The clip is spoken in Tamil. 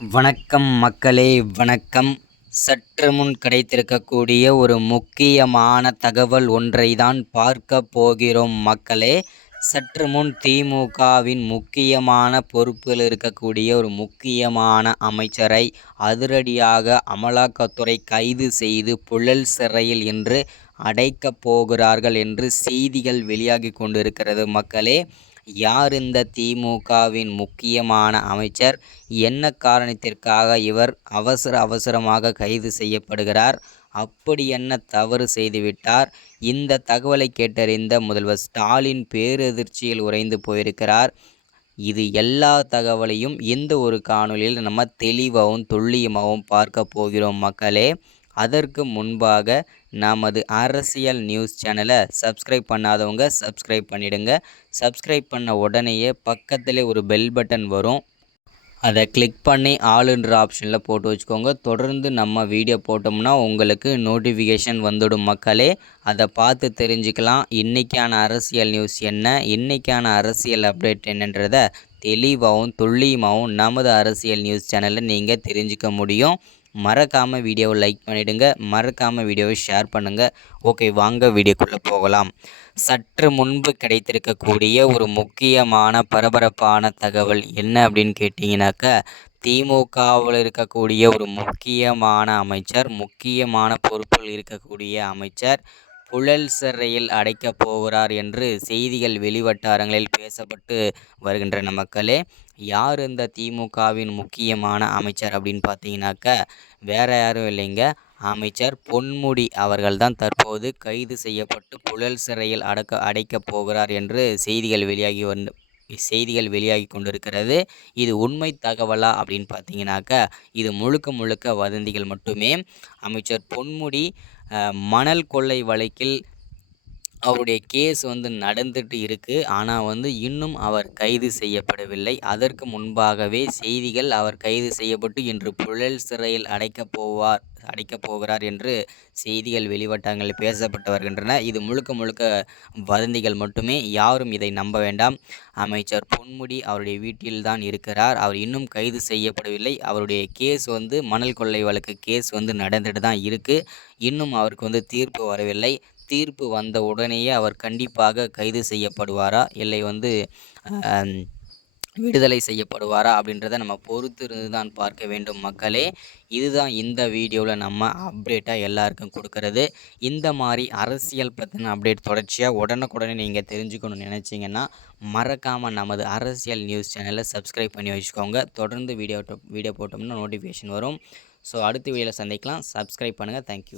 வணக்கம் மக்களே, வணக்கம். சற்று முன் கிடைத்திருக்கக்கூடிய ஒரு முக்கியமான தகவல் ஒன்றை தான் பார்க்க போகிறோம் மக்களே. சற்று முன் திமுகவின் முக்கியமான பொறுப்பில் இருக்கக்கூடிய ஒரு முக்கியமான அமைச்சரை அதிரடியாக அமலாக்கத்துறை கைது செய்து புழல் சிறையில் இன்று அடைக்கப் போகிறார்கள் என்று செய்திகள் வெளியாகி கொண்டிருக்கிறது மக்களே. யார் இந்த திமுகவின் முக்கியமான அமைச்சர்? என்ன காரணத்திற்காக இவர் அவசரமாக கைது செய்யப்படுகிறார்? அப்படி என்ன தவறு செய்துவிட்டார்? இந்த தகவலை கேட்டறிந்த முதல்வர் ஸ்டாலின் பேரதிர்ச்சியில் உறைந்து போயிருக்கிறார். இது எல்லா தகவலையும் இந்த ஒரு காணொலியில் நம்ம தெளிவாகவும் துல்லியமாகவும் பார்க்க போகிறோம் மக்களே. அதற்கு முன்பாக நமது அரசியல் நியூஸ் சேனலை சப்ஸ்கிரைப் பண்ணாதவங்க சப்ஸ்கிரைப் பண்ணிடுங்க. சப்ஸ்கிரைப் பண்ண உடனேயே பக்கத்திலே ஒரு பெல் பட்டன் வரும். அதை கிளிக் பண்ணி ஆளுன்ற ஆப்ஷனில் போட்டு வச்சுக்கோங்க. தொடர்ந்து நம்ம வீடியோ போட்டோம்னா உங்களுக்கு நோட்டிஃபிகேஷன் வந்துடும் மக்களே. அதை பார்த்து தெரிஞ்சுக்கலாம் இன்றைக்கான அரசியல் நியூஸ் என்ன, இன்றைக்கான அரசியல் அப்டேட் என்னன்றதை தெளிவாகவும் துல்லியமாகவும் நமது அரசியல் நியூஸ் சேனலில் நீங்கள் தெரிஞ்சுக்க முடியும். மறக்காமல் வீடியோவை லைக் பண்ணிவிடுங்க, மறக்காமல் வீடியோவை ஷேர் பண்ணுங்கள். ஓகே, வாங்க வீடியோக்குள்ளே போகலாம். சற்று முன்பு கிடைத்திருக்கக்கூடிய ஒரு முக்கியமான பரபரப்பான தகவல் என்ன அப்படின்னு கேட்டிங்கனாக்கா, திமுகவில் இருக்கக்கூடிய ஒரு முக்கியமான அமைச்சர், முக்கியமான பொறுப்பில் இருக்கக்கூடிய அமைச்சர் புழல் சிறையில் அடைக்கப் போகிறார் என்று செய்திகள் வெளிவட்டாரங்களில் பேசப்பட்டு வருகின்றன மக்களே. யார் இந்த திமுகவின் முக்கியமான அமைச்சர் அப்படின்னு பார்த்தீங்கன்னாக்கா, வேற யாரும் இல்லைங்க, அமைச்சர் பொன்முடி அவர்கள்தான் தற்போது கைது செய்யப்பட்டு புழல் சிறையில் அடைக்கப் போகிறார் என்று செய்திகள் வெளியாகி கொண்டிருக்கிறது. இது உண்மை தகவலா அப்படின்னு பார்த்தீங்கன்னாக்கா, இது முழுக்க வதந்திகள் மட்டுமே. அமைச்சர் பொன்முடி மணல் கொள்ளை வழக்கில் அவருடைய கேஸ் நடந்துட்டு இருக்குது. ஆனால் இன்னும் அவர் கைது செய்யப்படவில்லை. அதற்கு முன்பாகவே செய்திகள் அவர் கைது செய்யப்பட்டு இன்று புழல் சிறையில் அடைக்கப் போகிறார் என்று செய்திகள் வெளிவட்டாரங்களில் பேசப்பட்டு வருகின்றன. இது முழுக்க வதந்திகள் மட்டுமே. யாரும் இதை நம்ப வேண்டாம். அமைச்சர் பொன்முடி அவருடைய வீட்டில்தான் இருக்கிறார். அவர் இன்னும் கைது செய்யப்படவில்லை. அவருடைய கேஸ் மணல் கொள்ளை வழக்கு கேஸ் நடந்துட்டு தான் இருக்குது. இன்னும் அவருக்கு தீர்ப்பு வரவில்லை. தீர்ப்பு வந்த உடனேயே அவர் கண்டிப்பாக கைது செய்யப்படுவாரா, இல்லை விடுதலை செய்யப்படுவாரா அப்படின்றத நம்ம பொறுத்திருந்து தான் பார்க்க வேண்டும் மக்களே. இதுதான் இந்த வீடியோவில் நம்ம அப்டேட்டாக எல்லாருக்கும் கொடுக்கறது. இந்த மாதிரி அரசியல் பற்றின அப்டேட் தொடர்ச்சியாக உடனுக்குடனே நீங்கள் தெரிஞ்சுக்கணும்னு நினச்சிங்கன்னா மறக்காமல் நமது அரசியல் நியூஸ் சேனலை சப்ஸ்கிரைப் பண்ணி வச்சுக்கோங்க. தொடர்ந்து வீடியோ போட்டோம்னா நோட்டிஃபிகேஷன் வரும். ஸோ அடுத்த வீடியோவில் சந்திக்கலாம். சப்ஸ்கிரைப் பண்ணுங்கள். தேங்க்யூ.